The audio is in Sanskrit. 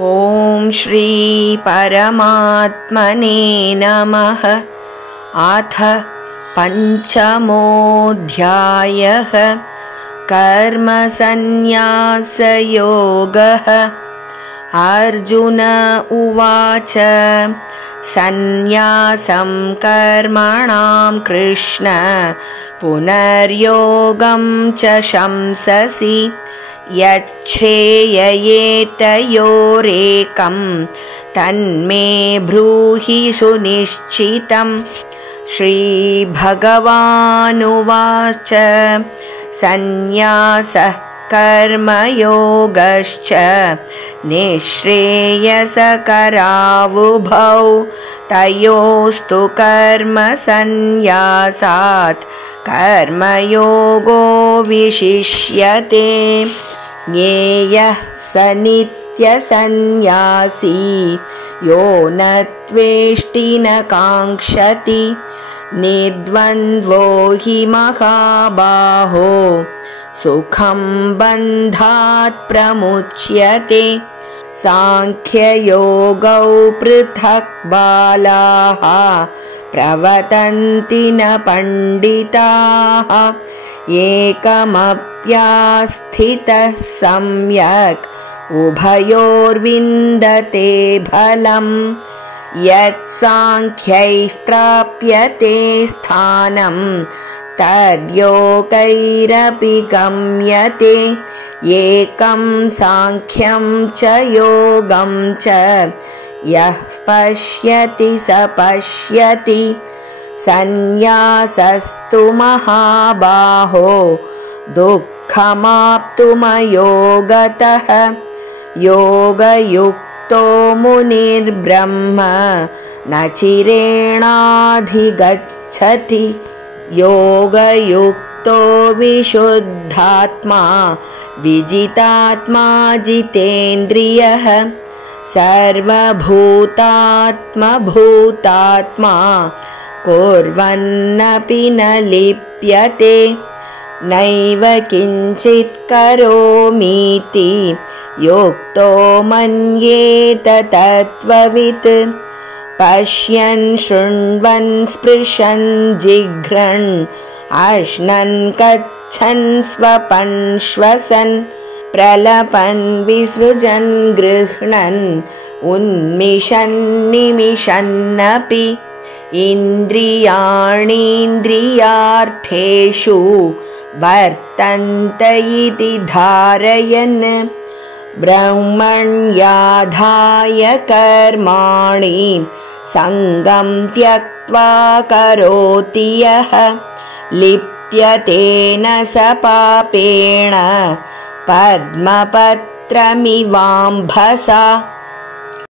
ॐ श्री परमात्मने नमः। अथ पञ्चमोऽध्यायः। कर्मसन्न्यासयोगः। अर्जुन उवाच सन्न्यासं कर्मणां कृष्ण पुनर्योगं च शंससि यच्छ्रेययेतयोरेकं तन्मे ब्रूहि सुनिश्चितम्। श्रीभगवानुवाच सन्न्यासः कर्मयोगश्च निःश्रेयसकरावुभौ तयोस्तु कर्मसन्न्यासात् कर्मयोगो विशिष्यते। ज्ञेयः स नित्यसन्न्यासी यो न त्वेष्टि न काङ्क्षति निर्द्वन्द्वो हि महाबाहो सुखं बन्धात् प्रमुच्यते। सांख्ययोगौ पृथक् बालाः प्रवतन्ति न पण्डिताः एकमप्यास्थितः सम्यक् उभयोर्विन्दते फलम्। यत्साङ्ख्यैः प्राप्यते स्थानं तद्योगैरपि गम्यते। एकं साङ्ख्यं च योगं च यः पश्यति स पश्यति। सन्न्यासस्तु महाबाहो दुःखमाप्तुमयोगतः। योगयुक्तो मुनिर्ब्रह्म न चिरेणाधिगच्छति। योगयुक्तो विशुद्धात्मा विजितात्मा जितेन्द्रियः। सर्वभूतात्मभूतात्मा कुर्वन्नपि न लिप्यते। नैव किञ्चित् करोमीति युक्तो मन्येत तत्त्ववित्। पश्यन् शृण्वन् स्पृशन् जिघ्रन् अश्नन् कच्छन् स्वपन् श्वसन् प्रलपन् विसृजन् गृह्णन् उन्मिषन् निमिषन्नपि। इन्द्रियाणीन्द्रियार्थेषु वर्तन्त इति धारयन् ब्रह्मण्याधाय कर्माणि सङ्गं त्यक्त्वा करोति यः लिप्यतेन स पापेण पद्मपत्रमिवाम्भसा।